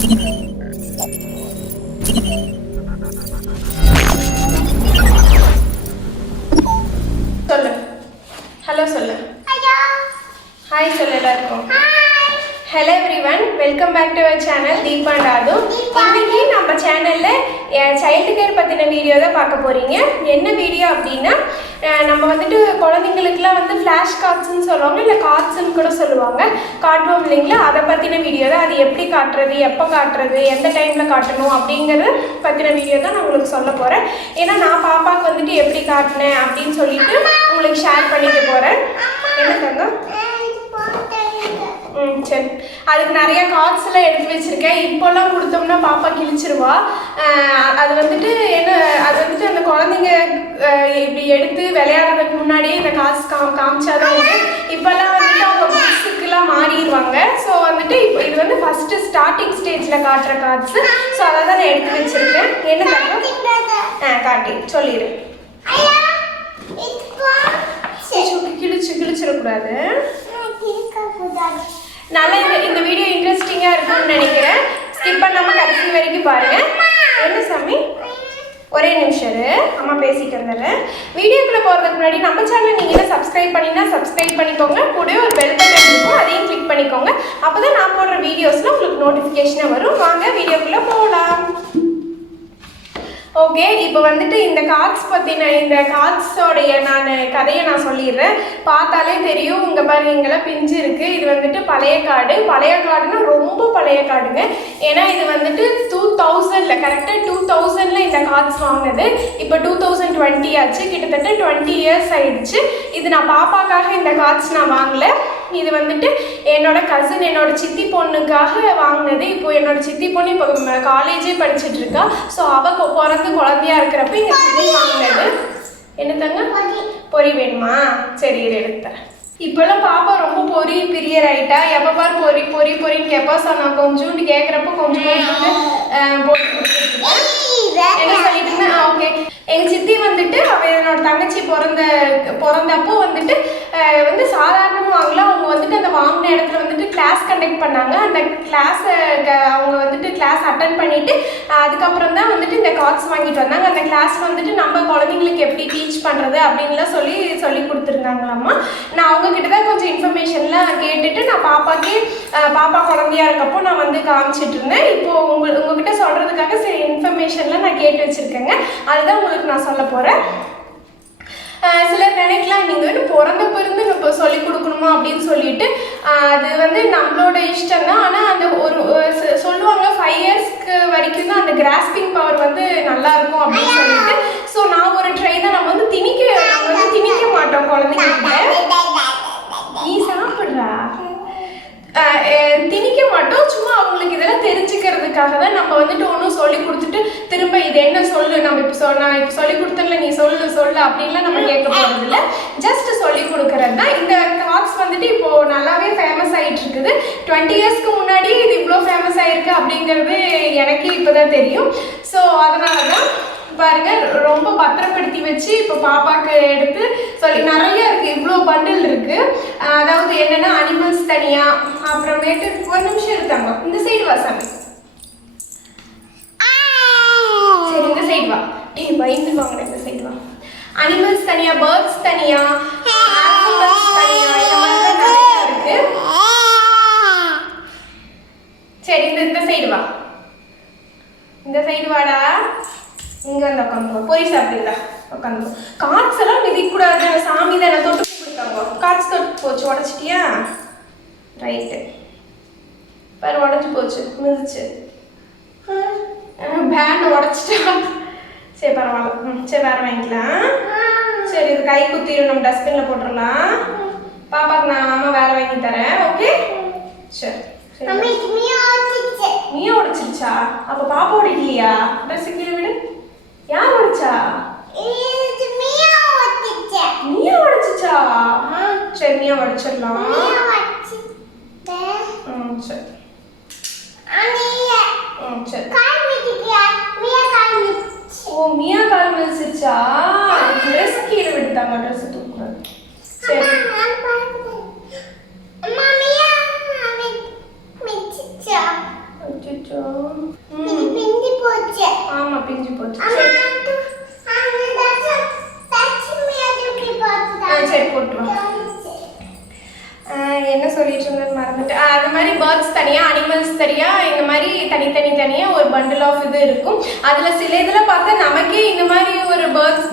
சொல்லு. ஹலோ சொல்லு. ஹாய் சொல்லு எல்லாருக்கும். Hello everyone, welcome back to our channel Deepa and Aadhu. இன்னைக்கு நம்ம சேனலில் சைல்டு கேர் பற்றின வீடியோ தான் பார்க்க போகிறீங்க. என்ன வீடியோ அப்படின்னா, நம்ம வந்துட்டு குழந்தைங்களுக்குலாம் வந்து ஃப்ளாஷ் கார்ட்ஸ்ன்னு சொல்லுவாங்க, இல்லை கார்ட்ஸ்ன்னு கூட சொல்லுவாங்க, காட்டுவோம் இல்லைங்களா? அதை பற்றின வீடியோ தான். அது எப்படி காட்டுறது, எப்போ காட்டுறது, எந்த டைமில் காட்டணும் அப்படிங்கிறத பற்றின வீடியோ தான் நான் உங்களுக்கு சொல்ல போகிறேன். ஏன்னா நான் பாப்பாவுக்கு வந்துட்டு எப்படி காட்டினேன் அப்படின்னு சொல்லிட்டு உங்களுக்கு ஷேர் பண்ணிட்டு போகிறேன். என்ன தங்க? சரி, அதுக்கு நிறைய கார்ட்ஸ் எல்லாம் எடுத்து வச்சிருக்கேன். இப்போல்லாம் கொடுத்தோம்னா பாப்பா கிழிச்சிருவா. அது வந்துட்டு என்ன, அது வந்துட்டு அந்த குழந்தைங்க இப்படி எடுத்து விளையாடுறதுக்கு முன்னாடியே இந்த காசு காமிச்சாதான் உண்டு. இப்போல்லாம் வந்துட்டு அவங்க புக்ஸுக்கெல்லாம் மாறிடுவாங்க. ஸோ வந்துட்டு இப்போ இது வந்து ஃபஸ்ட்டு ஸ்டார்டிங் ஸ்டேஜில் காட்டுற கார்ட்ஸு. ஸோ அதை தான் நான் எடுத்து வச்சிருக்கேன். என்ன தரம்? காட்டி சொல்லிடு. கிழிச்சிடக்கூடாது. நல்லா இந்த வீடியோ இன்ட்ரெஸ்டிங்காக இருக்கும்னு நினைக்கிறேன். ஸ்கிப் பண்ணாமல் கடைசி வரைக்கும் பாருங்கள். என்ன சாமி? ஒரே நிமிஷம் அம்மா பேசிட்டு வந்துடுறேன். வீடியோக்குள்ளே போகிறதுக்கு முன்னாடி நம்ம சேனலை நீங்கள் சப்ஸ்கிரைப் பண்ணினா சப்ஸ்கிரைப் பண்ணிக்கோங்க. கூடவே ஒரு பெல் பட்டன் இருக்கும், அதையும் கிளிக் பண்ணிக்கோங்க. அப்போ தான் நான் போடுற வீடியோஸில் உங்களுக்கு நோட்டிஃபிகேஷனாக வரும். வாங்க வீடியோக்குள்ளே போகலாம். ஓகே, இப்போ வந்துட்டு இந்த கார்ட்ஸ் பற்றின இந்த கார்ட்ஸோடைய கதையை நான் சொல்லிடுறேன். பார்த்தாலே தெரியும். உங்கள் பாருங்க, இங்கெல்லாம் பிஞ்சு இருக்குது. இது வந்துட்டு பழைய கார்டு. பழைய கார்டுன்னா ரொம்ப பழைய கார்டுங்க. ஏன்னா இது வந்துட்டு 2000 கரெக்டாக 2000 இந்த கார்ட்ஸ் வாங்கினது. இப்போ 2020 ஆச்சு. கிட்டத்தட்ட 20 இயர்ஸ் ஆயிடுச்சு. இது நான் பாப்பாக்காக இந்த கார்ட்ஸ் நான் வாங்கலை. இது வந்துட்டு என்னோட கசின், என்னோட சித்தி பொண்ணுக்காக வாங்கினது. இப்போ என்னோட சித்தி பொண்ணு இப்போ காலேஜே படிச்சுட்டு இருக்கா. ஸோ அவள் பிறந்து குழந்தையா இருக்கிறப்ப எங்கள் சித்தி வாங்கினது. என்ன தங்க? பொரி வேணுமா? சரி எடுத்தேன். இப்போல்லாம் பாப்பா ரொம்ப பொரி பிரியர் ஆயிட்டா. எப்போ பாரு பொரி பொரி பொரின்னு கேட்பா. ஸோ நான் கொஞ்சோண்டு கேட்குறப்ப கொஞ்சம் போட்டு கொடுத்துருக்கேன். என்ன சொல்லிட்டு இருந்தேன்? ஓகே, எங்கள் சித்தி வந்துட்டு அவள் என்னோட தங்கச்சி பிறந்தப்போ வந்துட்டு வந்து சாதாரணமாக வாங்கலாம். அவங்க வந்துட்டு அந்த வாங்கின இடத்துல வந்துட்டு கிளாஸ் கண்டக்ட் பண்ணாங்க. அந்த கிளாஸை அவங்க வந்துட்டு கிளாஸ் அட்டன் பண்ணிவிட்டு அதுக்கப்புறம் தான் வந்துட்டு இந்த கார்ட்ஸ் வாங்கிட்டு வந்தாங்க. அந்த கிளாஸ் வந்துட்டு நம்ம குழந்தைங்களுக்கு எப்படி டீச் பண்ணுறது அப்படின்லாம் சொல்லி கொடுத்துருந்தாங்களாம்மா. நான் அவங்கக்கிட்ட தான் கொஞ்சம் இன்ஃபர்மேஷன்லாம் கேட்டுட்டு நான் பாப்பா குழந்தையா இருக்கப்போ நான் வந்து காமிச்சிட்டு இருந்தேன். இப்போது உங்ககிட்ட சொல்கிறதுக்காக சரி இன்ஃபர்மேஷன்லாம் நான் கேட்டு வச்சுருக்கேங்க. அதுதான் உங்களுக்கு நான் சொல்ல போகிறேன். சிலர் நினைக்கலாம், நீங்கள் வந்து பிறந்து இப்போ சொல்லிக் கொடுக்கணுமா அப்படின்னு சொல்லிட்டு. அது வந்து நம்மளோட இஷ்டம் தான். ஆனால் அந்த சொல்லுவாங்க 5 இயர்ஸ்க்கு வரைக்கும் தான் அந்த கிராஸ்பிங் பவர் வந்து நல்லா இருக்கும் அப்படின்னு சொல்லிட்டு. ஸோ நான் ஒரு ட்ரை தான். நம்ம வந்து திணிக்க மாட்டோம் குழந்தைங்க. நீ சாப்பிட்றா? திணிக்க மாட்டோம். சும்மா அவங்களுக்கு இதெல்லாம் தெரிஞ்சுக்கிறதுக்காக தான் நம்ம வந்துட்டு ஒன்றும் சொல்லி கொடுத்துட்டு திரும்ப இது என்ன சொல்லு, நம்ம நான் இப்போ சொல்லி கொடுத்தல நீ சொல்லு அப்படின்லாம் நம்ம கேட்க போகிறது இல்லை. ஜஸ்ட் சொல்லி கொடுக்கறது தான். இந்த கார்ட்ஸ் வந்துட்டு இப்போது நல்லாவே ஃபேமஸ் ஆகிட்டு இருக்குது. 20 இயர்ஸ்க்கு முன்னாடி இது இவ்வளோ ஃபேமஸ் ஆகிருக்கு அப்படிங்கிறது எனக்கே இப்போ தான் தெரியும். ஸோ அதனால தான் பாருங்க, ரொம்ப பத்திரப்படுத்தி வச்சு இப்போ பாப்பாக்கு எடுத்து சொல்லி நிறைய இருக்குது. இவ்வளோ பண்டில் இருக்குது. அதாவது என்னென்னா அனிமல்ஸ் தனியாக, அப்புறமேட்டு ஒரு நிமிஷம் இருக்காங்க. இந்த சைடு வா சாமி. சரி இந்த சைடு வா. பயந்து வாங்க. இந்த சைடு வா. அனிமல்ஸ் தனியாக, பேர்ட்ஸ் தனியாக, ஆனிமல்ஸ் தனியாக, இந்த மாதிரிலாம் நிறைய இருக்கு. சரி இந்த சைடு வா. இந்த சைடு வாடா. இங்கே வந்து உட்காந்துக்கோ. பொரி சாப்பிடுங்களா? உட்காந்துக்கோ. கார்ட்ஸ் எல்லாம் மிதிக்கூடாது. சாமி தான் நான் தொட்டு கொடுத்தாங்க. கார்ட்ஸ் தொட்டு போச்சு. உடச்சிட்டியா? ரைட்டு. பாரு உடஞ்சி போச்சு, மிதிச்சு. பேண்ட் உடச்சிட்டா. சரி பரவாயில்ல. சரி வேறு வாங்கிக்கலாம். சரி இது கை குத்திடும், நம்ம டஸ்ட்பினில் போட்டுடலாம். பாப்பாக்கு நான் அம்மா வேறு வாங்கி தரேன். ஓகே சரி. நீயே உடச்சிருச்சா? அப்போ பாப்பா உடைக்கலையா? ட்ரெஸ்ஸு கீழே விடு. யார் உடைச்சா? நீயா உடைச்சிச்சா? சரி நீயா உடைச்சிடலாம். சரி சரி. ஓ மியா கால் மிதிச்சிருச்சா? ட்ரெஸ் கீழே விட்டுட்டாங்க. ட்ரெஸ் தூக்குறாங்க. சரி அச்சச்சோ இது பிஞ்சி போச்சு. ஆமா பிஞ்சு போச்சு. சரி போட்டு வா. என்ன சொல்லிட்டு இருந்தேன்னு மறந்துட்டேன். அது மாதிரி பேர்ட்ஸ் தனியா அனிமல்ஸ் தனியா இந்த மாதிரி தனித்தனியா ஒரு பண்டில் ஆஃப் இது இருக்கும். அதுல சில இதுல பார்த்தா நமக்கே இந்த மாதிரி ஒரு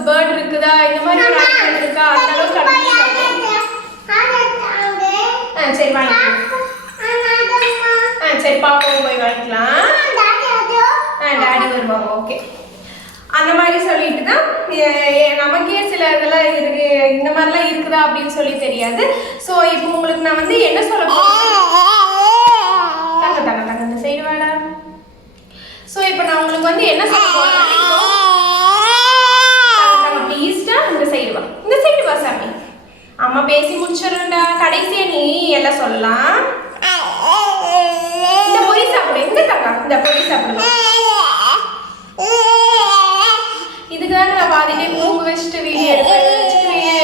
பேர்ட் இருக்குதா இந்த மாதிரி ஒரு அனிமல் இருக்கா அந்த அளவுக்கு கன்ஃபியூஸ் ஆகும். சரி வாங்கிக்கலாம். சரி பாப்பாவும் போய் வாங்கிக்கலாம். டாடி வருவாங்க. ஓகே அந்த மாதிரி சொல்லிட்டு தான் நமக்கே சில இதெல்லாம் இருக்கு இந்த மாதிரிலாம் இருக்குதா அப்படின்னு சொல்லி தெரியாது. ஸோ இப்போ உங்களுக்கு நான் வந்து என்ன சொல்ல போறேன் தங்க இந்த சைடு வேடா. ஸோ இப்போ நான் உங்களுக்கு வந்து என்ன சொல்ல போறேன் ப்ளீஸ்டா இந்த சைடு வா சாமி. அம்மா பேசி முடிச்சிடறேன்டா. கடைசியா நீ எல்லாம் சொல்லலாம். இந்த பொரி சாப்பிடு. இந்த பொரி சாப்பிடுங்க. இதுக்காக நான் பாதிட்டே தூங்க வச்சுட்டு வீடியோ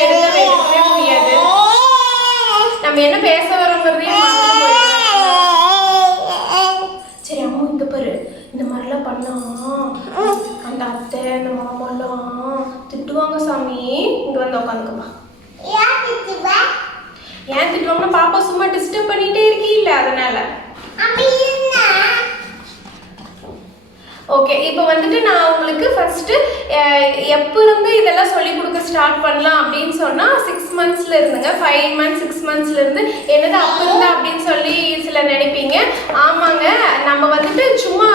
எடுக்கவே முடியாது. நம்ம என்ன பேச வரோங்கிறதே சரி அம்மா இந்த பாரு இந்த மாதிரிலாம் பண்ணா அந்த அத்தை அந்த மாமாலாம் திட்டுவாங்க சாமி. இங்க வந்து உட்காந்துக்கப்பா. ஏன் திட்டுவாங்கன்னா பாப்பா சும்மா டிஸ்டர்ப் பண்ணிட்டே இருக்கீல்ல அதனால. ஓகே இப்போ வந்துட்டு நான் உங்களுக்கு ஃபர்ஸ்ட்டு எப்போ இருந்து இதெல்லாம் சொல்லி கொடுக்க ஸ்டார்ட் பண்ணலாம் அப்படின்னு சொன்னால் 6 monthsல இருந்துங்க. 5 months 6 monthsல இருந்து என்னது அப்போ இருந்தா அப்படின்னு சொல்லி சிலர் நினைப்பீங்க. ஆமாங்க நம்ம வந்துட்டு சும்மா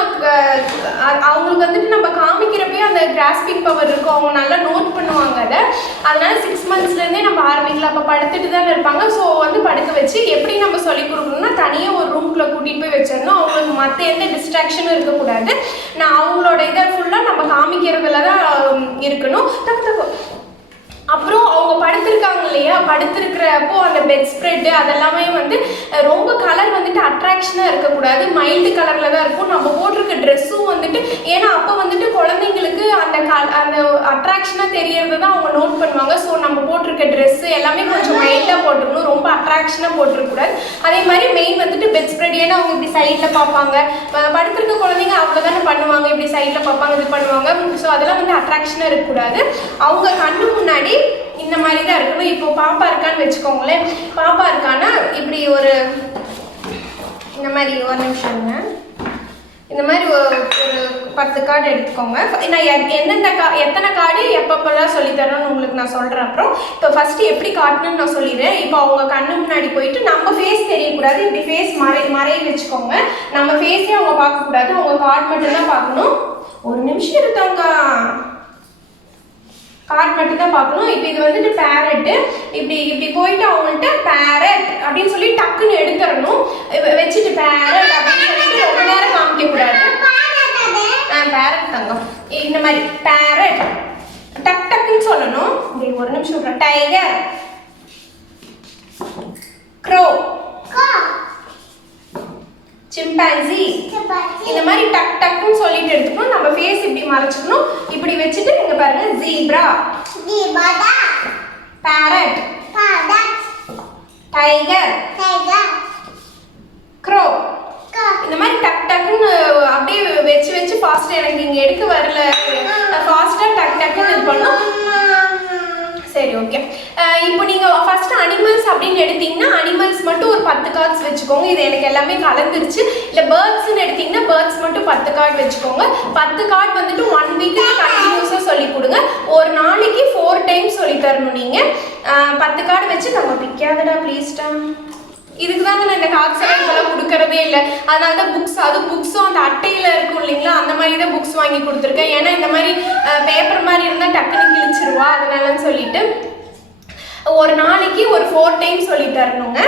அவங்களுக்கு வந்துட்டு நம்ம காமிக்கிறப்பே அந்த கிராஸ்பிங் பவர் இருக்கும். அவங்க நல்லா நோட் பண்ணுவாங்க அதை. அதனால 6 monthsலேருந்தே நம்ம ஆரம்பிக்கலாம். அப்போ படுத்துட்டு தானே இருப்பாங்க. ஸோ வந்து படுக்க வச்சு எப்படி நம்ம சொல்லி கொடுக்கணும்னா தனியாக ஒரு ரூம்குள்ளே கூட்டிகிட்டு போய் வச்சிடணும். அவங்களுக்கு மற்ற எந்த டிஸ்ட்ராக்ஷனும் இருக்கக்கூடாது. நான் அவங்களோட இதை ஃபுல்லாக நம்ம காமிக்கிறதுல தான் இருக்கணும். அப்புறம் அவங்க படுத்திருக்காங்க இல்லையா, படுத்திருக்கிறப்போ அந்த பெட் ஸ்ப்ரெட்டு அதெல்லாமே வந்து ரொம்ப கலர் வந்துட்டு அட்ராக்ஷனாக இருக்கக்கூடாது. மைல்டு கலரில் தான் இருக்கும். நம்ம போட்டிருக்க ட்ரெஸ்ஸும் வந்துட்டு ஏன்னா அப்போ வந்துட்டு குழந்தைங்களுக்கு அந்த அட்ராக்ஷனாக தெரியறது தான் அவங்க நோட் பண்ணுவாங்க. ஸோ நம்ம போட்டிருக்க ட்ரெஸ்ஸு எல்லாமே கொஞ்சம் மைல்டாக போட்டுருக்கணும். ரொம்ப அட்ராக்ஷனாக போட்டிருக்கூடாது. அதே மாதிரி மெயின் வந்துட்டு பெட் ஸ்ப்ரெட். ஏன்னா அவங்க இப்படி சைடில் பார்ப்பாங்க. படுத்திருக்க குழந்தைங்க அவ்வளோதானே பண்ணுவாங்க. இப்படி சைடில் பார்ப்பாங்க இது பண்ணுவாங்க. ஸோ அதெல்லாம் வந்து அட்ராக்ஷனாக இருக்கக்கூடாது. அவங்க கண்ணு முன்னாடி இந்த மாதிரி தான் இருக்கணும். இப்போ பாப்பா இருக்கான்னு வச்சுக்கோங்களேன். பாப்பா இருக்கான்னா இப்படி ஒரு இந்த மாதிரி ஒரு நிமிஷங்க இந்த மாதிரி ஒரு 10 கார்டு எடுத்துக்கோங்க. நான் எத்தனை கார்டு எப்பப்பெல்லாம் சொல்லித்தரேன்னு உங்களுக்கு நான் சொல்கிறேன். அப்புறம் இப்போ ஃபஸ்ட்டு எப்படி காட்டணும்னு நான் சொல்லிடுறேன். இப்போ அவங்க கண்ணு முன்னாடி போயிட்டு நம்ம ஃபேஸ் தெரியக்கூடாது. இப்படி ஃபேஸ் மறைய வச்சுக்கோங்க. நம்ம ஃபேஸே அவங்க பார்க்கக்கூடாது. அவங்க கார்டு மட்டும்தான் பார்க்கணும். ஒரு நிமிஷம் இருக்காங்க. கார்டு மட்டும் தான் பார்க்கணும். இப்போ இது வந்துட்டு பேரட்டு. இப்படி போயிட்டு அவங்கள்ட்ட பேரட் அப்படின்னு சொல்லி டக்குன்னு எடுத்துடணும். வச்சுட்டு பேரட் அப்படின்னு சொல்லிட்டு ரொம்ப நேரம் காமிக்கக்கூடாது. பேரட் தங்கம் இந்த மாதிரி பேரட் டக்குன்னு சொல்லணும். ஒரு நிமிஷம் விட்றேன். டைகர், க்ரோ, சிம்பான்சி இந்த மாதிரி டக்குன்னு சொல்லிட்டு எடுத்துக்கணும். நம்ம ஃபேஸ் இப்படி மறைச்சிக்கணும். இப்படி வச்சுட்டு இங்க பாருங்க ஜீப்ரா, பேரட், டைகர், க்ரோ இந்த மாதிரி டக்குன்னு அப்படியே வச்சு ஃபாஸ்ட்டாக எனக்கு இங்கே எடுக்க வரல. ஃபாஸ்ட்டாக டக்குன்னு இது பண்ணணும். சரி ஓகே. இப்போ நீங்கள் ஃபஸ்ட்டு அனிமல்ஸ் அப்படின்னு எடுத்தீங்கன்னா அனிமல்ஸ் மட்டும் ஒரு 10 கார்ட்ஸ் வச்சுக்கோங்க. இது எனக்கு எல்லாமே கலந்துருச்சு. இல்லை பேர்ட்ஸ்ன்னு எடுத்தீங்கன்னா பேர்ட்ஸ் மட்டும் 10 கார்டு வச்சுக்கோங்க. 10 கார்டு வந்துட்டு 1 வீக் கண்டினியூஸாக சொல்லி கொடுங்க. ஒரு நாளைக்கு 4 டைம்ஸ் சொல்லி தரணும். நீங்கள் 10 கார்டு வச்சு நம்ம பிக்காதடா ப்ளீஸ்டா. இதுக்கு தான் நான் இந்த கார்ட்ஸ் எல்லாம் இப்போலாம் கொடுக்கறதே இல்லை. அதனால தான் புக்ஸும் அந்த அட்டையில் இருக்கும் இல்லைங்களா, அந்த மாதிரி தான் புக்ஸ் வாங்கி கொடுத்துருக்கேன். ஏன்னா இந்த மாதிரி பேப்பர் மாதிரி இருந்தால் டக்குன்னு கிழிச்சிருவா. அதனாலன்னு சொல்லிட்டு ஒரு நாளைக்கு ஒரு 4 டைம் சொல்லி தரணுங்க.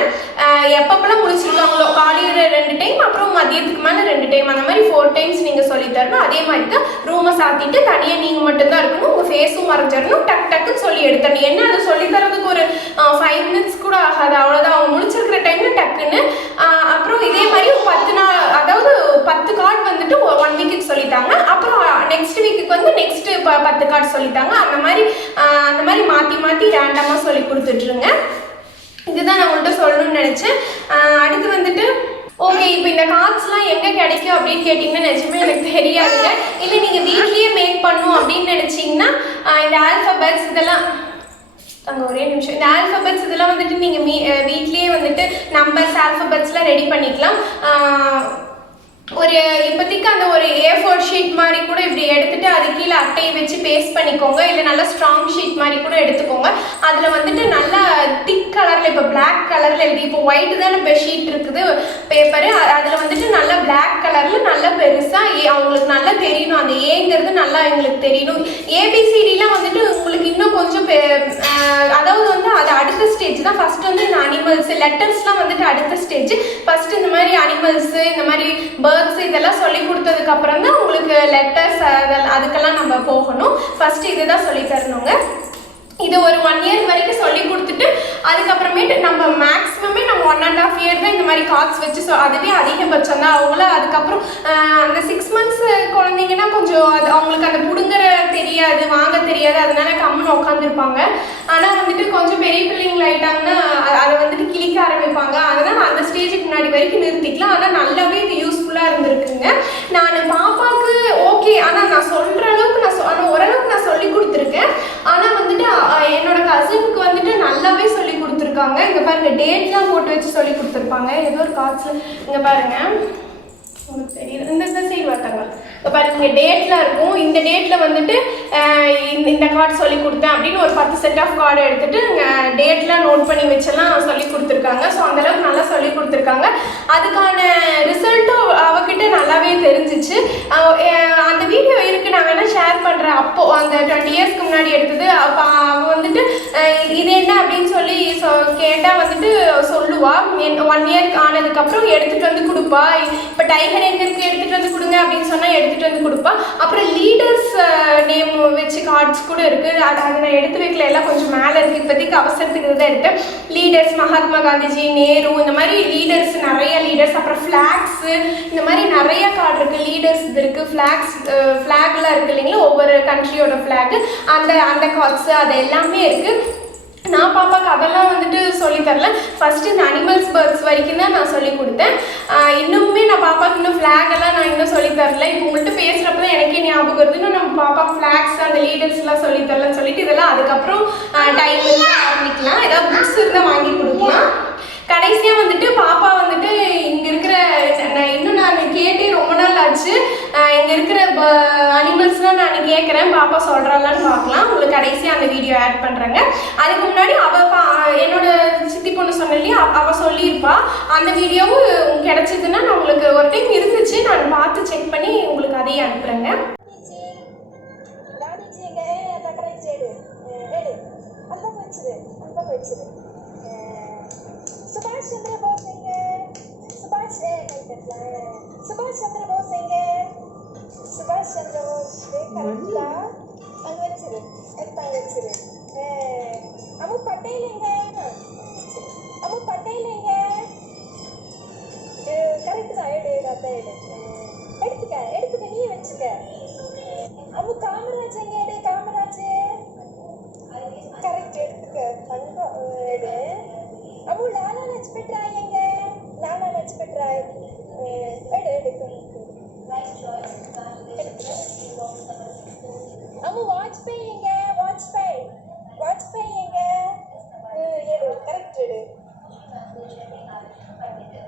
எப்பப்பெல்லாம் முடிச்சிருக்காங்களோ காலையில் 2 டைம் அப்புறம் மதியத்துக்கு மேலே 2 டைம் அந்த மாதிரி 4 டைம்ஸ் நீங்கள் சொல்லி தரணும். அதே மாதிரி தான் ரூமை சாத்திட்டு தனியாக நீங்கள் மட்டும்தான் இருக்கணும். உங்கள் ஃபேஸும் மறைஞ்சிடணும். டக்குன்னு சொல்லி எடுத்தரணும். என்ன அதை சொல்லி தரதுக்கு ஒரு 5 minutes கூட ஆகாது. அவ்வளோதான். அவங்க முடிச்சிருக்கிற டைமில் டக்குன்னு. அப்புறம் இதே மாதிரி 10 நாள் அதாவது 10 கார்டு வந்துட்டு 1 வீக்குக்கு சொல்லித்தாங்க. அப்புறம் நெக்ஸ்ட் வீக்குக்கு வந்து நெக்ஸ்ட்டு 10 கார்டு சொல்லித்தாங்க. அந்த மாதிரி மாற்றி ரேண்டமாக சொல்லி கொடுத்துட்ருங்க. இதுதான் நான் உங்கள்கிட்ட சொல்லணும்னு நினச்சேன். அடுத்து வந்துட்டு ஓகே, இப்போ இந்த கார்ட்ஸ்லாம் எங்கே கிடைக்கும் அப்படின்னு கேட்டிங்கன்னா நிஜமே எனக்கு தெரியாதுங்க. இல்லை நீங்கள் வீட்லேயே மேக் பண்ணும் அப்படின்னு நினச்சிங்கன்னா இந்த ஆல்ஃபபெட்ஸ் இதெல்லாம் அங்கே ஒரே நிமிஷம், இந்த ஆல்ஃபபெட்ஸ் இதெல்லாம் வந்துட்டு நீங்கள் வீட்லேயே வந்துட்டு நம்பர்ஸ் ஆல்ஃபபெட்ஸ்லாம் ரெடி பண்ணிக்கலாம். ஒரு இப்போதைக்கு அந்த ஒரு A4 ஷீட் மாதிரி கூட இப்படி எடுத்துட்டு அது கீழே அட்டையை வச்சு பேஸ்ட் பண்ணிக்கோங்க. இல்லை நல்லா ஸ்ட்ராங் ஷீட் மாதிரி கூட எடுத்துக்கோங்க. அதில் வந்துட்டு நல்லா திக் கலரில், இப்போ பிளாக் கலரில் எழுதி, இப்போ ஒயிட்டு தான் இப்போ ஷீட் இருக்குது பேப்பரு, அதில் வந்துட்டு நல்லா பிளாக் கலரில் நல்லா பெருசாக அவங்களுக்கு நல்லா தெரியணும். அந்த ஏங்கிறது நல்லா எங்களுக்கு தெரியணும். ABCDலாம் வந்துட்டு உங்களுக்கு இன்னும் கொஞ்சம் அதாவது வந்து அது அடுத்த ஸ்டேஜ் தான். ஃபர்ஸ்ட் வந்து இந்த அனிமல்ஸ் லெட்டர்ஸ்லாம் வந்துட்டு அடுத்த ஸ்டேஜ். ஃபர்ஸ்ட் இந்த மாதிரி அனிமல்ஸு இந்த மாதிரி பேர்ட்ஸ் இதெல்லாம் சொல்லி கொடுத்ததுக்கு அப்புறம் தான் உங்களுக்கு லெட்டர்ஸ் அதுக்கெல்லாம் நம்ம போகணும். ஃபர்ஸ்ட் இதுதான் சொல்லி தரணுங்க. இது ஒரு 1 இயர் வரைக்கும் சொல்லி கொடுத்துட்டு அதுக்கப்புறமேட்டு நம்ம மேக்ஸிமமே நம்ம 1.5 இயர் தான் இந்த மாதிரி கார்ட்ஸ் வச்சு அதுவே அதிகபட்சம் தான். அவங்கள அதுக்கப்புறம் அந்த 6 மந்த்ஸ் குழந்தைங்கன்னா கொஞ்சம் அது அவங்களுக்கு அந்த பிடுங்குற தெரியாது, வாங்க தெரியாது, அதனால கம்முன்னு உட்காந்துருப்பாங்க. ஆனால் வந்துட்டு கொஞ்சம் பெரிய பிள்ளைங்கள் ஆயிட்டாங்கன்னா அதை வந்துட்டு கிழிக்க ஆரம்பிப்பாங்க. அதனால் அந்த ஸ்டேஜுக்கு முன்னாடி வரைக்கும் நிறுத்திக்கலாம். ஆனால் நல்லாவே இது யூஸ்ஃபுல்லாக இருந்திருக்குங்க. நான் பாப்பாவுக்கு ஓகே, ஆனால் நான் சொல்கிற அளவுக்கு ஆனால் ஓரளவுக்கு நான் சொல்லி கொடுத்துருக்கேன். ஆனால் வந்துட்டு என்னோட கசினுக்கு வந்துட்டு நல்லாவே சொல்லி கொடுத்துருக்காங்க. இங்கே பாருங்க, டேட்லாம் போட்டு வச்சு சொல்லி கொடுத்துருப்பாங்க. ஏதோ ஒரு கார்ட்ஸில் இங்கே பாருங்க, உங்களுக்கு தெரியுது, இந்த சைடு வாட்டாங்க. இப்போ பாருங்க, டேட்லாம் இருக்கும். இந்த டேட்டில் வந்துட்டு இந்த கார்டு சொல்லி கொடுத்தேன் அப்படின்னு ஒரு 10 செட் ஆஃப் கார்டு எடுத்துட்டு டேட்லாம் நோட் பண்ணி வச்செல்லாம் சொல்லி கொடுத்துருக்காங்க. ஸோ அந்தளவுக்கு நல்லா சொல்லி கொடுத்துருக்காங்க. அதுக்கான ரிசல்ட்டும் அவகிட்ட நல்லாவே தெரிஞ்சிச்சு. அந்த வீடியோ இருக்குது, நான் வேணால் ஷேர் பண்ணுறேன். அப்போது அந்த 20 இயர்ஸ்க்கு முன்னாடி எடுத்தது. அப்போ அவள் வந்துட்டு இது என்ன அப்படின்னு சொல்லி கேட்டால் வந்துட்டு சொல்லுவா. 1 இயர்க்கு ஆனதுக்கப்புறம் எடுத்துகிட்டு வந்து கொடுப்பா. இப்போ டைகர் எங்கே இருக்குது எடுத்துகிட்டு வந்து கொடுங்க அப்படின்னு சொன்னால் எடுத்துகிட்டு வந்து கொடுப்பா. அப்புறம் லீடர்ஸ் நேம் வச்சு கார்ட்ஸ் கூட இருக்குது. அதை நான் எடுத்து வைக்கல, எல்லாம் கொஞ்சம் மேலே இருக்குது. இப்போதைக்கு அவசரத்துக்கு தான் எடுத்தேன். லீடர்ஸ் மகாத்மா காந்திஜி, நேரு, இந்த மாதிரி லீடர்ஸ், நிறைய லீடர்ஸ். அப்புறம் ஃப்ளாக்ஸு, இந்த மாதிரி நிறைய கார்டு இருக்குது. லீடர்ஸ் இது இருக்குது, ஃப்ளாக்லாம் இருக்குது இல்லைங்களா, ஒவ்வொரு கண்ட்ரியோட ஃப்ளாக், அந்த கார்ட்ஸு அது எல்லாமே இருக்குது. நான் பாப்பாவுக்கு அதெல்லாம் வந்துட்டு சொல்லித்தரல. ஃபஸ்ட்டு இந்த அனிமல்ஸ் பேர்ட்ஸ் வரைக்கும் தான் நான் சொல்லி கொடுத்தேன். இன்னுமே நான் பாப்பாவுக்கு இன்னும் ஃப்ளாகெல்லாம் நான் இன்னும் சொல்லித்தரல. இப்போ உங்கள்கிட்ட பேசுகிறப்ப தான் எனக்கே ஞாபகம் வருது. இன்னும் நம்ம பாப்பாவுக்கு ஃப்ளாக்ஸ் அந்த லீடர்ஸ்லாம் சொல்லித்தரலன்னு சொல்லிட்டு இதெல்லாம் அதுக்கப்புறம் டைம் இருந்தால் ஆரம்பிக்கலாம். ஏதாவது புக்ஸ் இருந்தால் வாங்கி கொடுக்கலாம். கடைசியாக வந்துட்டு பாப்பா வந்துட்டு இங்கே இருக்கிற இன்னும் நான் கேட்டு ரொம்ப நாள் ஆச்சு. இங்கே இருக்கிற அனிமல்ஸ்லாம் நான் கேட்குறேன், பாப்பா சொல்கிறாளான்னு பார்க்கலாம். உங்களுக்கு கடைசியாக அந்த வீடியோ ஆட் பண்ணுறேங்க. அதுக்கு முன்னாடி என்னோட சித்தி பொண்ணு சொன்ன இல்லையா, அவள் சொல்லியிருப்பா. அந்த வீடியோவும் கிடச்சிதுன்னா நான் உங்களுக்கு ஒரு டைம் இருந்துச்சு, நான் பார்த்து செக் பண்ணி உங்களுக்கு அதையும் அனுப்புகிறேங்க. சுபாஷ் சந்திர போஸ் எங்க? சுபாஷ் சுபாஷ் சந்திர போஸ் எங்க? சுபாஷ் சந்திர போஸ் கரெக்டா? அங்க வச்சிரு, எடுத்து அங்க வச்சிரு. அம்மு பட்டேல் எங்க? அம்மு பட்டேல் எங்க? கரெக்ட் தான், எடு அதான் எடுத்துக்க நீ வச்சுக்க. அம்மு காமராஜ் எங்க? எடு காமராஜ், கரெக்ட் எடுத்துக்க, அங்க எடு. அம்மு லாலா லஜ்பத் ராய் எங்க? லாலா லஜ்பத் ராய் எடு. அம்மு வாஜ்பாய் எங்க? வாஜ்பாய் எங்க? எடு, கரெக்ட் எடு.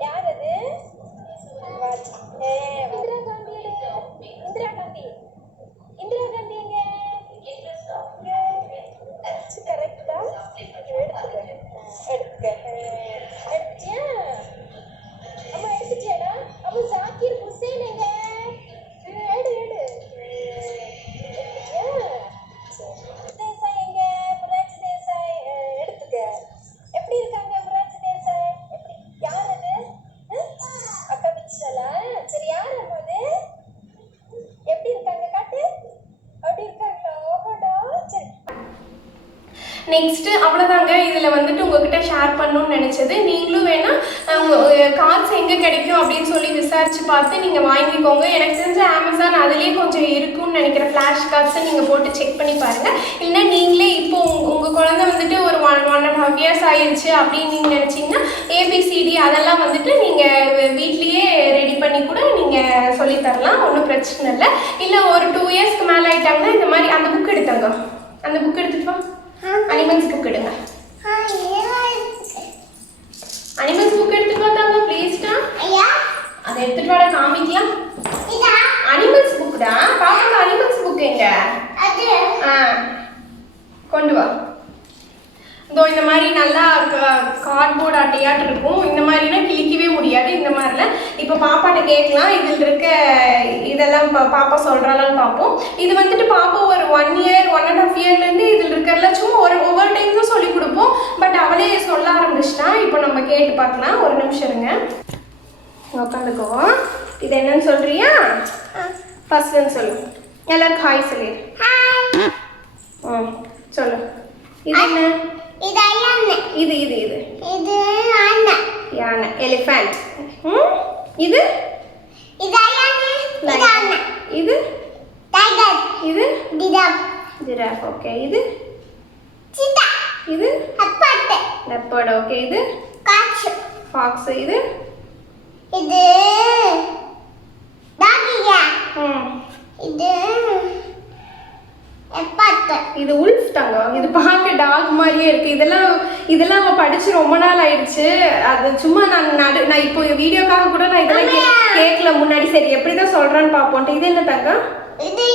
யார் அது? இந்திரா காந்தி எடு. இந்திரா காந்தி எங்க? கரெக்டா? எடுத்துக்க. எடுத்தியா? அம்மா எடுத்துட்டியாடா? அம்மா நெக்ஸ்ட்டு அவ்வளோதாங்க. இதில் வந்துட்டு உங்ககிட்ட ஷேர் பண்ணணும்னு நினச்சது. நீங்களும் வேணால் கார்ட்ஸ் எங்கே கிடைக்கும் அப்படின்னு சொல்லி விசாரித்து பார்த்து நீங்கள் வாங்கிக்கோங்க. எனக்கு தெரிஞ்ச அமேசான் அதுலேயே கொஞ்சம் இருக்குன்னு நினைக்கிற ஃப்ளாஷ் கார்ட்ஸை நீங்கள் போட்டு செக் பண்ணி பாருங்கள். இல்லைன்னா நீங்களே இப்போ உங்கள் குழந்தை வந்துட்டு ஒரு 1.5 years ஆயிடுச்சு அப்படின்னு நீங்கள் நினச்சிங்கன்னா ஏபிசிடி அதெல்லாம் வந்துட்டு நீங்கள் வீட்லேயே ரெடி பண்ணி கூட நீங்கள் சொல்லித்தரலாம், ஒன்றும் பிரச்சனை இல்லை. இல்லை ஒரு 2 yearsக்கு மேலே ஆகிட்டாங்கன்னா இந்த மாதிரி அந்த புக் எடுத்தாங்க, அந்த புக் எடுத்துட்டு வா. அனிமல்ஸ் புக் எடுங்க. அனிமல்ஸ் புக் எடுத்துட்டு வந்தாங்க ப்ளீஸ்டா. அதை எடுத்துட்டு வாட காமிக்கலாம். அனிமல்ஸ் புக்டா, பாப்பாங்க. அனிமல்ஸ் புக் எங்க? கொண்டு வா. இதோ இந்த மாதிரி நல்லா கார்ட்போர்ட் அட்டையாட்டு இருக்கும். இந்த மாதிரினா கிழிக்கவே முடியாது. இந்த மாதிரில இப்போ பாப்பாட்ட கேட்கலாம், இதில் இருக்க இதெல்லாம் பாப்பா சொல்கிறாளான்னு பார்ப்போம். இது வந்துட்டு பாப்பா ஒரு 1 year 1.5 yearலேருந்து இதில் இருக்கிறதுல சும்மா ஒவ்வொரு டைம் தான் சொல்லி கொடுப்போம். பட் அவளே சொல்ல ஆரம்பிச்சிட்டா. இப்போ நம்ம கேட்டு பார்க்கலாம். ஒரு நிமிஷம் இருங்க, உட்காந்துக்கோ. இது என்னன்னு சொல்றியா? ஃபர்ஸ்ட்னு சொல்லு. எல்லாருக்கும் ஹாய் சொல்லு. சொல்லு. இது என்ன? இது இது இது இது யானை. யானை, எலிஃபண்ட். இது இது யானை. இது டைகர். இது ஜிராஃப். Giraffe, okay. இது சீதா. இது லெப்பர்ட். Leopard, okay. இது காக்ஸ். ஃபாக்ஸ். இது இது டாகியா. இது இது உல்ஃப் தங்கம். இது பார்க்க டாக் மாதிரியே இருக்கு. இதெல்லாம் அவன் படிச்சு ரொம்ப நாள் ஆயிடுச்சு. அது சும்மா நான் இப்போ வீடியோக்காக கூட நான் இதெல்லாம் கேட்கல முன்னாடி. சரி எப்படிதான் சொல்றான்னு பார்ப்போம். இது என்ன தங்கம்? இது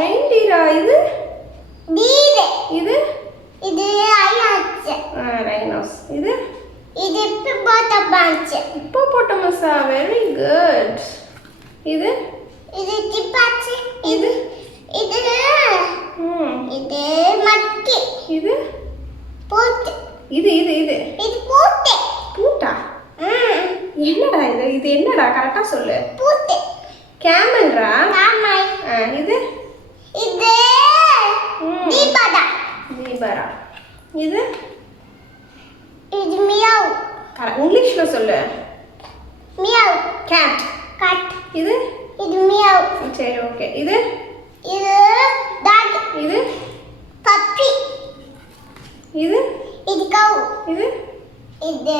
ரெயின்டியரா? இது இது இது ரைனோஸ். இது இது ஹிப்போபோட்டமஸா? Very good. இது இது சிம்பான்சி. இது இது இது மக்கி. இது பூட்டு. இது இது இது இது பூட்டு. பூட்டா? என்னடா இது? இது என்னடா? கரெக்டா சொல்லு. பூட்டு. கேமல்ரா? கேமல். இது இது தீபரா. தீபரா. இது இது மியாவ். இங்கிலீஷ்ல சொல்லு. மியாவ். கேட். கட். இது இது மியாவ். சரி, ஓகே. இது இது டாக். இது பப்பி. இது இது கவ். இது இது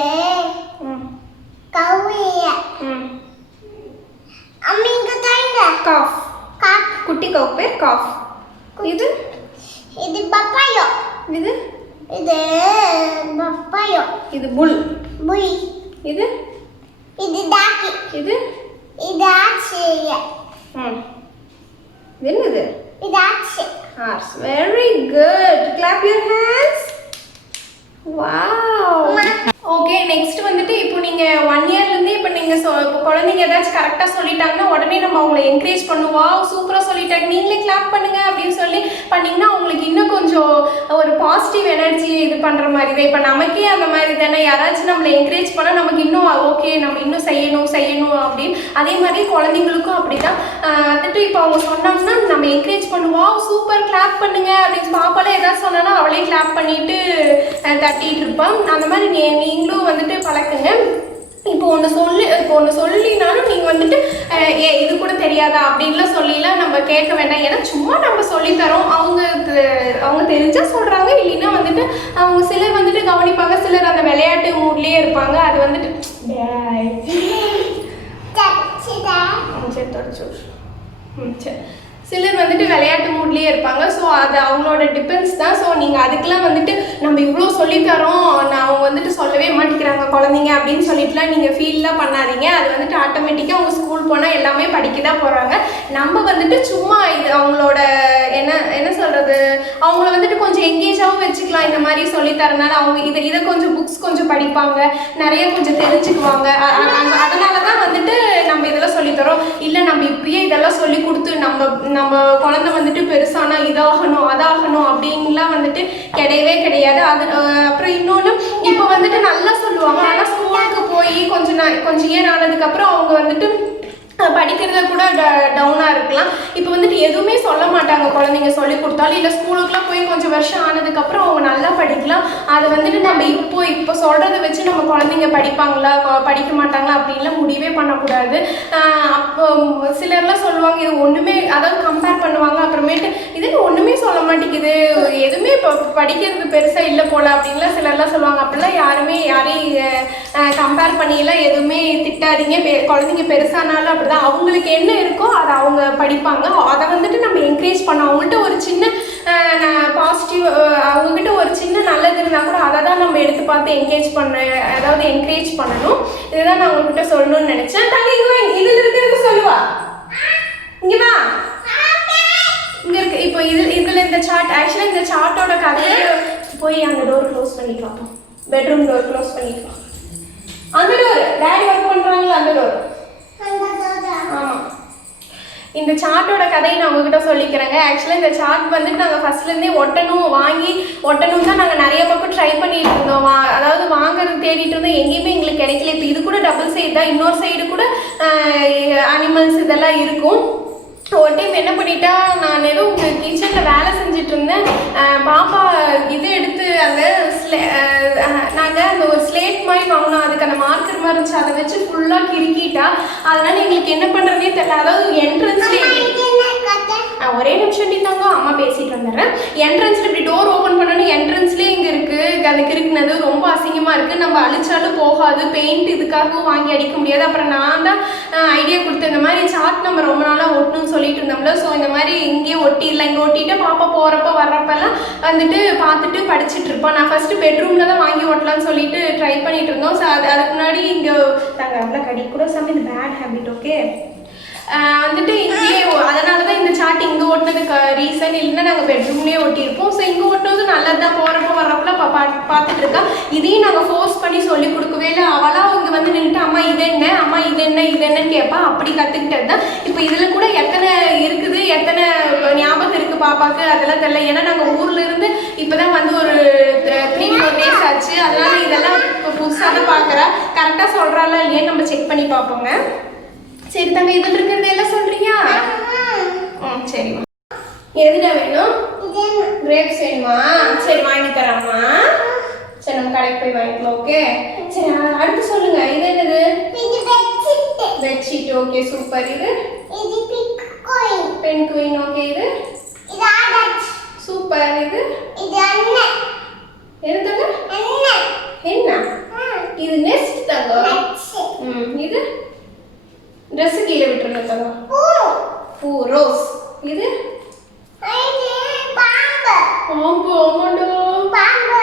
கவ்விய. அம்மிங்க தைங்க. காஃப். காஃப். குட்டி கவ் பேர் காஃப். இது இது பப்பாயோ. இது இது பப்பாயோ. இது புல். புல். இது இது டாக்கி. இது இது ஆச்சிய. என்னது? இது ஆச்சி. Horse. Very good. Clap your hands. Wow. Okay, next வந்துட்டு இப்போ நீங்கள் 1 yearலேருந்து இப்போ நீங்கள் குழந்தைங்க ஏதாச்சும் கரெக்டாக சொல்லிட்டாங்கன்னா உடனே நம்ம அவங்களை என்கரேஜ் பண்ணுவோம். சூப்பராக சொல்லிட்டாங்க, நீங்களே கிளாப் பண்ணுங்க அப்படின்னு சொல்லி பண்ணிங்கன்னா அவங்களுக்கு இன்னும் கொஞ்சம் ஒரு பாசிட்டிவ் எனர்ஜி இது பண்ணுற மாதிரி தான். இப்போ நமக்கே அந்த மாதிரி தானே, யாராச்சும் நம்மளை என்கரேஜ் பண்ணால் நமக்கு இன்னும் ஓகே நம்ம இன்னும் செய்யணும் அப்படின்னு. அதே மாதிரி குழந்தைங்களுக்கும் அப்படி தான் வந்துட்டு இப்போ அவங்க சொன்னாங்கன்னா நம்ம என்கரேஜ் பண்ணுவோம். சூப்பர், கிளாப் பண்ணுங்க அப்படின்னு. பாப்பாலே ஏதாவது சொன்னான்னா அவளே கிளாப் பண்ணிட்டு தட்டிட்டு இருப்பான். அந்த மாதிரி நீங்களும் வந்துட்டு பழக்குங்க. இப்போ ஒன்று சொல்லினாலும் நீங்கள் வந்துட்டு இது கூட தெரியாதா அப்படின்லாம் சொல்லிலாம் நம்ம கேட்க வேண்டாம். ஏன்னா சும்மா நம்ம சொல்லித்தரோம். அவங்க தெரிஞ்சால் சொல்கிறாங்க, இல்லைன்னா வந்துட்டு அவங்க சிலர் வந்துட்டு கவனிப்பாங்க, சிலர் அந்த விளையாட்டு மூட்லேயே இருப்பாங்க. அது வந்துட்டு சரி சிலர் வந்துட்டு விளையாட்டு மூட்லேயே இருப்பாங்க. ஸோ அது அவங்களோட டிபெண்ட்ஸ் தான். ஸோ நீங்கள் அதுக்கெலாம் வந்துட்டு நம்ம இவ்வளோ சொல்லித்தரோம், அவங்க வந்துட்டு சொல்லவே மாட்டேங்கிறாங்க குழந்தைங்க அப்படின்னு சொல்லிட்டுலாம் நீங்கள் ஃபீல்லாம் பண்ணாதீங்க. அது வந்துட்டு ஆட்டோமேட்டிக்காக அவங்க ஸ்கூல் போனால் எல்லாமே படிக்க தான் போகிறாங்க. நம்ம வந்துட்டு சும்மா இது அவங்களோட என்ன சொல்கிறது, அவங்கள வந்துட்டு கொஞ்சம் எங்கேஜாகவும் வச்சுக்கலாம். இந்த மாதிரி சொல்லித்தரனால அவங்க இதை கொஞ்சம் புக்ஸ் கொஞ்சம் படிப்பாங்க, நிறைய கொஞ்சம் தெரிஞ்சுக்குவாங்க. அதனால தான் வந்துட்டு நம்ம இதெல்லாம் சொல்லித்தரோம். இல்லை நம்ம இப்படியே இதெல்லாம் சொல்லி கொடுத்து நம்ம குழந்தை வந்துட்டு பெருசானா இதாகணும் அதாகணும் அப்படின்லாம் வந்துட்டு கிடையவே கிடையாது. அது அப்புறம் இன்னொன்று, இப்போ வந்துட்டு நல்லா சொல்லுவாங்க. ஆனால் ஸ்கூலுக்கு போய் கொஞ்சம் இயர் ஆனதுக்கப்புறம் அவங்க வந்துட்டு படிக்கிறத கூட டவுனாக இருக்கலாம். இப்போ வந்துட்டு எதுவுமே சொல்ல மாட்டாங்க குழந்தைங்க சொல்லி கொடுத்தாலும். இல்லை ஸ்கூலுக்குலாம் போய் கொஞ்சம் வருஷம் ஆனதுக்கப்புறம் அவங்க நல்லா படிக்கலாம். அதை வந்துட்டு நம்ம இப்போ சொல்கிறத வச்சு நம்ம குழந்தைங்க படிப்பாங்களா படிக்க மாட்டாங்களா அப்படின்லாம் முடிவே பண்ணக்கூடாது. அப்போ சிலர்லாம் சொல்லுவாங்க இது ஒன்றுமே, அதாவது கம்பேர் பண்ணுவாங்க. அப்புறமேட்டு இது ஒன்றுமே சொல்ல மாட்டேங்குது, எதுவுமே இப்போ படிக்கிறது பெருசாக இல்லை போல் அப்படின்லாம் சிலர்லாம் சொல்லுவாங்க. அப்படிலாம் யாரையும் கம்பேர் பண்ணியெல்லாம் எதுவுமே திட்டாதீங்க. குழந்தைங்க பெருசானாலும் அப்படி தான், அவங்களுக்கு என்ன இருக்கோ அதை அவங்க படிப்பாங்க. அதை வந்துட்டு நம்ம என்கரேஜ் பண்ணோம். அவங்கள்ட்ட ஒரு சின்ன பாசிட்டிவ், அவங்ககிட்ட ஒரு சின்ன நல்லது இருந்தால் கூட அதை தான் நம்ம எடுத்து பார்த்து என்கரேஜ் பண்ணணும். இதுதான் நான் உங்ககிட்ட சொல்லணும்னு நினச்சேன். தங்க இங்கே இதில் இருக்கிறது சொல்லுவா, இங்கே வா, இங்கே இருக்கு. இப்போ இதில் இந்த சார்ட், ஆக்சுவலாக இந்த சார்ட்டோட கதையை போய் அந்த டோர் க்ளோஸ் பண்ணிட்டு பார்ப்போம். பெட்ரூம் டோர் க்ளோஸ் பண்ணிட்டு வா. அந்த டோர் டேடி ஒர்க் பண்ணுறாங்களா அந்த டோர். ஆமாம், இந்த சார்ட்டோட கதையை நான் உங்ககிட்ட சொல்லிக்கிறேங்க. ஆக்சுவலாக இந்த சார்ட் வந்துட்டு நாங்கள் ஃபஸ்ட்லேருந்தே ஒட்டணும் தான் நாங்கள் நிறைய பக்கம் ட்ரை பண்ணிட்டு இருந்தோம். அதாவது வாங்குறது தேடிட்டு இருந்தோம், எங்கேயுமே எங்களுக்கு கிடைக்கல. இப்போ இது கூட டபுள் சைடு தான், இன்னொரு சைடு கூட அனிமல்ஸ் இதெல்லாம் இருக்கும். ஒரு டைம் என்ன பண்ணிட்டா, நான் ஏதோ உங்கள் கிச்சனில் வேலை செஞ்சுட்டு இருந்தேன். பாப்பா இது எடுத்து அந்த நாங்கள் அந்த ஒரு ஸ்லேட் மாதிரி வாங்கினோம், அதுக்கு அந்த மார்க்கர் மாதிரி இருந்துச்சு, அதை வச்சு ஃபுல்லாக கிறுக்கிட்டா. அதனால எங்களுக்கு என்ன பண்ணுறதே தெரியல. அதாவது என்ட்ரன்ஸ்லேயே ஒரே நிமிஷம் தாங்க அம்மா பேசிட்டு வந்துடுறேன். என்ட்ரன்ஸில் இப்படி டோர் ஓப்பன் பண்ணணும், என்ட்ரன்ஸ்லேயே இங்கே இருக்குது. அது கிறுக்குனது ரொம்ப அசிங்கமாக இருக்குது. நம்ம அழிச்சாலும் போகாது, பெயிண்ட் இதுக்காகவும் வாங்கி அடிக்க முடியாது. அப்புறம் நான் தான் ஐடியா கொடுத்தேன், இந்த மாதிரி சார்ட் நம்ம ரொம்ப நாளாக ஒட்டணும்னு சொல்லிட்டு இருந்தோம்ல. ஸோ இந்த மாதிரி இங்கே ஒட்டிடலாம். இங்கே ஒட்டிட்டு பாப்பா போகிறப்ப வர்றப்பெல்லாம் வந்துட்டு பார்த்துட்டு படிச்சுட்டு இருப்பான். நான் ஃபஸ்ட்டு பெட்ரூமில் தான் வாங்கி ஓட்டலான்னு சொல்லிட்டு ட்ரை பண்ணிட்டு இருந்தோம். ஸோ அதுக்கு முன்னாடி இங்கே தாங்க அவ்வளோ கடி கூட சம் இது பேட் ஹேபிட். ஓகே, வந்துட்டு இங்கேயே அதனால தான் இந்த சார்ட் இங்கே ஓட்டினதுக்கு ரீசன். இல்லைன்னா நாங்கள் பெட்ரூம்லேயே ஒட்டியிருப்போம். ஸோ இங்கே ஓட்டினது நல்லது தான், போகிறப்ப வர்றப்பெல்லாம் பார்த்துட்டு இருக்கா. இதையும் நாங்கள் ஃபோர்ஸ் பண்ணி சொல்லி கொடுக்கவே இல்லை. அவளாக இங்கே வந்து நின்றுட்டு அம்மா இது என்ன, அம்மா இது என்னன்னு கேட்பா. அப்படி கற்றுக்கிட்டது தான். இப்போ இதில் கூட எத்தனை இருக்குது, எத்தனை ஞாபகம் இருக்குது பாப்பாவுக்கு அதெல்லாம் தெரியல. ஏன்னா நாங்கள் ஊரில் இருந்து இப்போ தான் வந்து ஒரு 3-4 days ஆச்சு. அதனால இதெல்லாம் இப்போ புதுசாக தான் பார்க்குறா. கரெக்டாக சொல்கிறாளா இல்லையா நம்ம செக் பண்ணி பார்ப்போங்க. சரி தங்க, இதில் இருக்கிறது எல்லாம் சொல்றியா? சரிம்மா. எதுனா வேணும்? கிரேப்ஸ் வேணுமா? சரி வாங்கி தராமா. சரி நம்ம கடைக்கு போய் வாங்கிக்கலாம். ஓகே, சரி அடுத்து சொல்லுங்க. இது என்னது? பெட்ஷீட். Okay super. இது பென் குயின். ஓகே, இது சூப்பர். இது என்ன தங்க? என்ன? இது நெஸ்ட் தங்க. இது ட்ரெஸ் கீழே விட்டுருங்க தங்க. பூ ரோஸ். இது பாம்பு. ஆமாண்டோ பாம்பு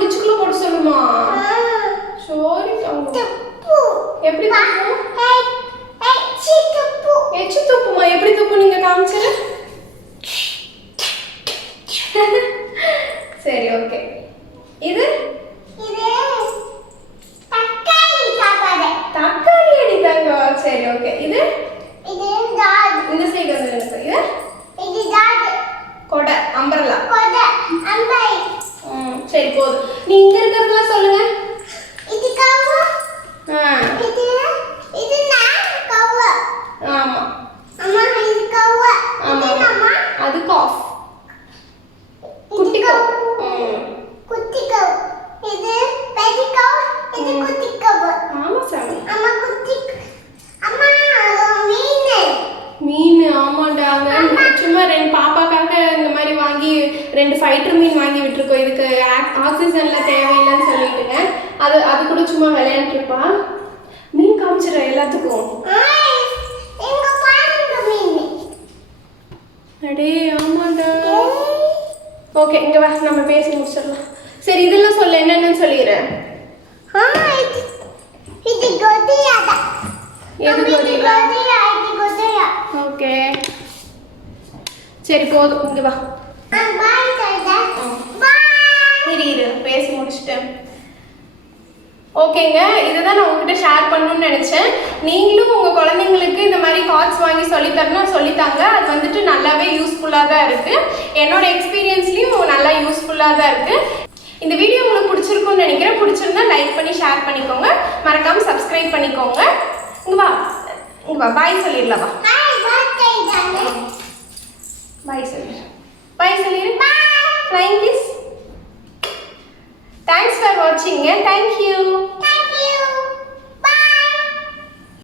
டிச்சுக்குள்ள போட்டு சொல்லுமா? சாரி தங்க. எப்படி எச்சி துப்புமா? எப்படி துப்பு நீங்க காமிச்சிரு. சரி ஓகே. இது தக்காளி அடித்தாங்க. சரி ஓகே. இது இந்த சைடு வந்து இது கொடை, அம்பரலா. சரி போதும். நீ இங்க இருக்கிறதெல்லாம் சொல்லுங்க. ஆமா ஆமா, அது காஃப். குட்டி கவ். இது பெரிய கவ், இது குட்டி கவ். ஆமா சாமி. அம்மா குட்டி அம்மா மீன். ஆமாண்டா, சும்மா 2 பாப்பாக்காக இந்த மாதிரி வாங்கி 2 ஃபைட்டர் மீன் வாங்கி விட்டுருக்கோம். இதுக்கு ஆக்சிஜன்ல தேவையில்லைன்னு சொல்லிட்டுங்க. அது கூட சும்மா விளையாண்டுருப்பா. மீன் காமிச்சிட எல்லாத்துக்கும். அடே ஆமாண்டா. ஓகே, இங்க வா, நம்ம பேசி முடிச்சிடலாம். சரி இதெல்லாம் சொல்ல, என்னென்னு சொல்லிடுறேன். இது கோதியா. எது கோதியா? ஓகே சரி போதும், இங்க வா. இரு பேசி முடிச்சிட்டேன். ஓகேங்க, இதுதான் நான் உங்ககிட்ட ஷேர் பண்ணணும்னு நினச்சேன். நீங்களும் உங்கள் குழந்தைங்களுக்கு இந்த மாதிரி கார்ட்ஸ் வாங்கி சொல்லித்தரணும் சொல்லித்தாங்க. அது வந்துட்டு நல்லாவே யூஸ்ஃபுல்லாக தான் இருக்குது. என்னோட எக்ஸ்பீரியன்ஸ்லேயும் நல்லா யூஸ்ஃபுல்லாக தான் இருக்குது. இந்த வீடியோ உங்களுக்கு பிடிச்சிருக்கும்னு நினைக்கிறேன். பிடிச்சிருந்தா லைக் பண்ணி ஷேர் பண்ணிக்கோங்க. மறக்காம சப்ஸ்கிரைப் பண்ணிக்கோங்க. இங்க வா பாய் சொல்லிடலாம். பாய் சொல்லிடு. பாய் சொல்லிடு. Flying kiss. Thanks for வாட்சிங்க. Thank you.